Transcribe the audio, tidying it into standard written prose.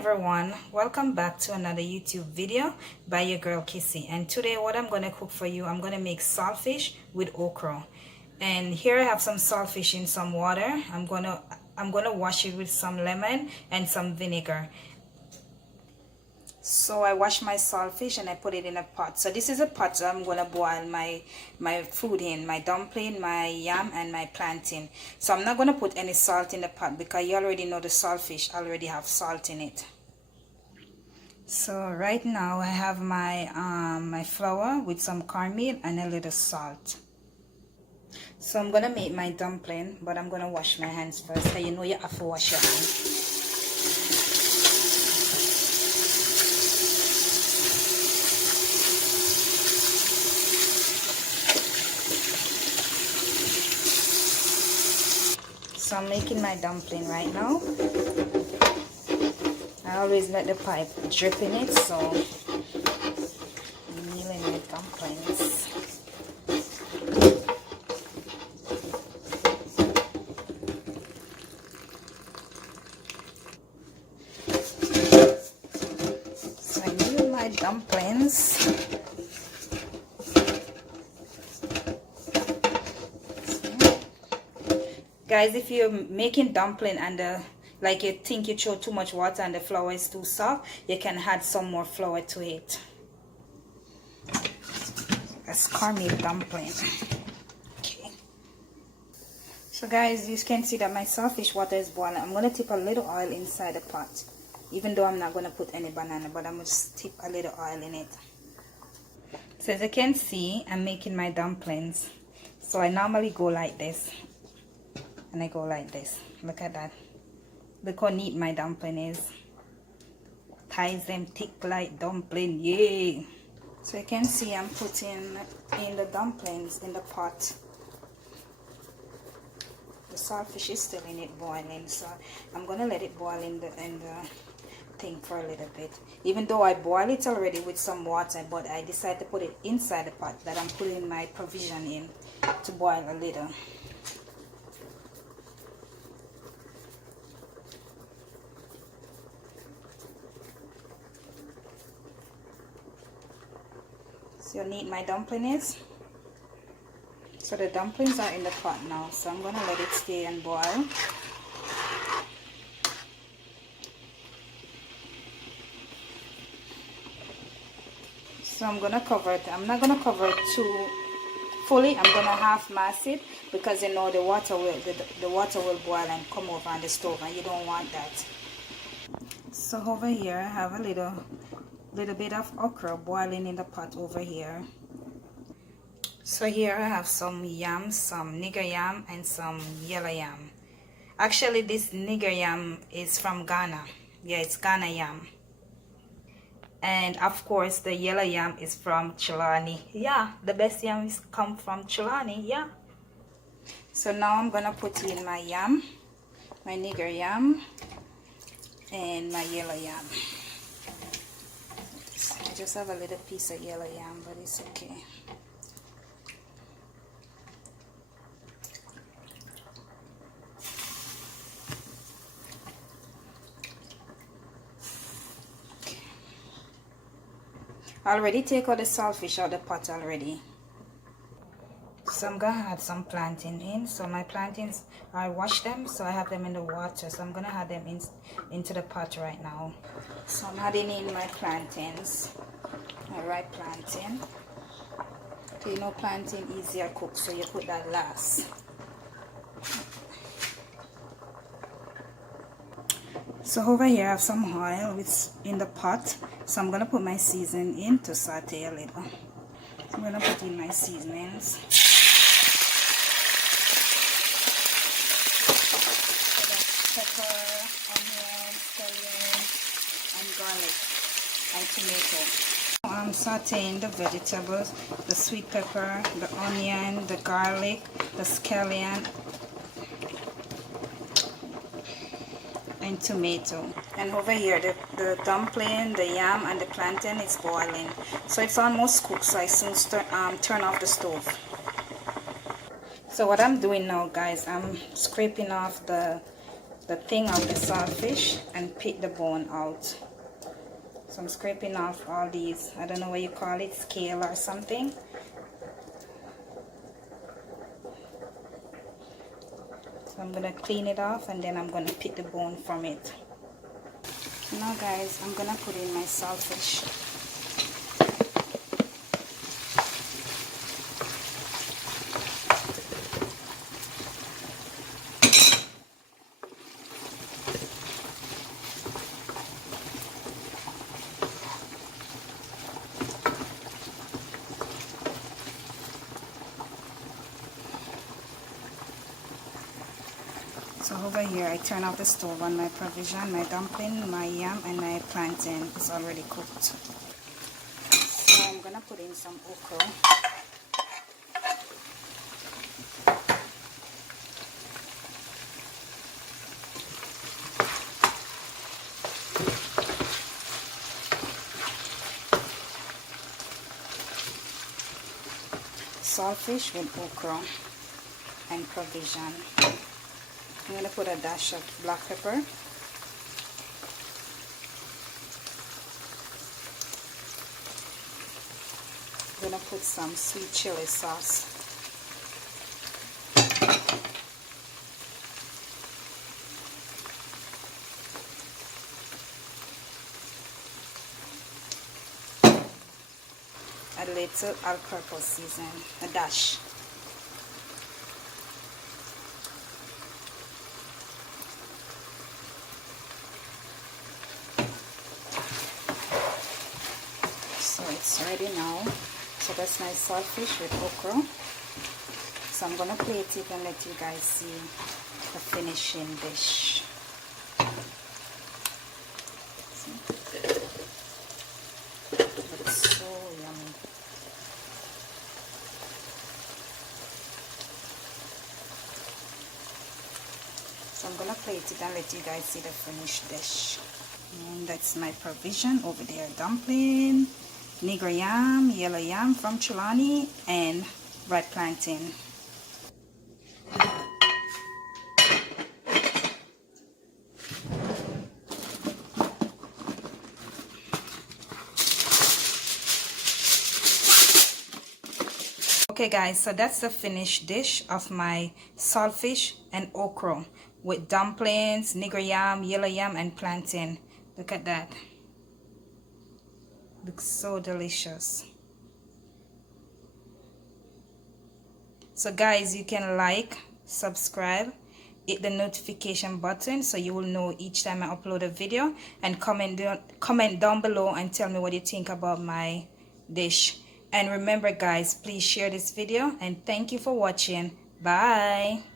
everyone, welcome back to another YouTube video by your girl Kissy. And today what I'm going to cook for you, I'm going to make saltfish with okra. And here I have some saltfish in some water. I'm going to wash it with some lemon and some vinegar. So I wash my saltfish and I put it in a pot. So this is a pot that I'm going to boil my food in, my dumpling, my yam and my plantain. So I'm not going to put any salt in the pot because you already know the saltfish already have salt in it. So right now I have my flour with some cornmeal and a little salt. So I'm going to make my dumpling, but I'm going to wash my hands first. So you know you have to wash your hands. So I'm making my dumpling right now. I always let the pipe drip in it, so I'm kneading my dumplings. So I'm kneading my dumplings. Guys, if you're making dumpling and like you think you throw too much water and the flour is too soft, you can add some more flour to it. That's cornmeal dumpling. Okay. So guys, you can see that my saltfish water is boiling. I'm going to tip a little oil inside the pot. Even though I'm not going to put any banana, but I'm going to just tip a little oil in it. So as you can see, I'm making my dumplings. So I normally go like this. And I go like this. Look at that. Look how neat my dumpling is. Ties them thick like dumpling. Yay! So you can see I'm putting in the dumplings in the pot. The saltfish is still in it boiling, so I'm gonna let it boil in the thing for a little bit. Even though I boil it already with some water, but I decided to put it inside the pot that I'm putting my provision in to boil a little. So you need my dumplings. So the dumplings are in the pot now, so I'm gonna let it stay and boil. So I'm gonna cover it. I'm not gonna cover it too fully. I'm gonna half mass it because you know the water will boil and come over on the stove, and you don't want that. So over here I have a little bit of okra boiling in the pot over here. So here I have some yam, some nigger yam and some yellow yam. Actually this nigger yam is from Ghana. Yeah, it's Ghana yam. And of course the yellow yam is from Chilani. Yeah, the best yam is come from Chilani. Yeah. So now I'm gonna put in my yam, my nigger yam and my yellow yam. I just have a little piece of yellow yam, but it's okay. I already take all the saltfish out of the pot already. So I'm gonna add some plantain in. So my plantains, I washed them, so I have them in the water. So I'm gonna add them into the pot right now. So I'm adding in my plantains, my ripe plantain. So you know plantain easier cook, so you put that last. So over here I have some oil in the pot. So I'm gonna put my seasoning in to saute a little. So I'm gonna put in my seasonings. Pepper, onion, scallion, and garlic, and tomato. I'm sauteing the vegetables, the sweet pepper, the onion, the garlic, the scallion, and tomato. And over here the dumpling, the yam, and the plantain is boiling. So it's almost cooked, so I soon turn off the stove. So what I'm doing now, guys, I'm scraping off the the thing of the saltfish and pick the bone out. So I'm scraping off all these, I don't know what you call it, scale or something. So I'm gonna clean it off and then I'm gonna pick the bone from it. Now guys, I'm gonna put in my saltfish. So over here, I turn off the stove on my provision, my dumpling, my yam, and my plantain is already cooked. So I'm gonna put in some okra. Saltfish with okra and provision. I'm going to put a dash of black pepper. I'm going to put some sweet chili sauce. A little all-purpose season, a dash. So it's ready now. So that's my saltfish with okra. So I'm gonna plate it and let you guys see the finishing dish. See? Looks so yummy. So I'm gonna plate it and let you guys see the finished dish. And that's my provision over there: dumpling, nigger yam, yellow yam from Chulani, and red plantain. Okay guys, so that's the finished dish of my saltfish and okra with dumplings, nigger yam, yellow yam, and plantain. Look at that. Looks so delicious. So guys, you can like, subscribe, hit the notification button so you will know each time I upload a video, and comment down below and tell me what you think about my dish. And remember guys, please share this video, and thank you for watching. Bye.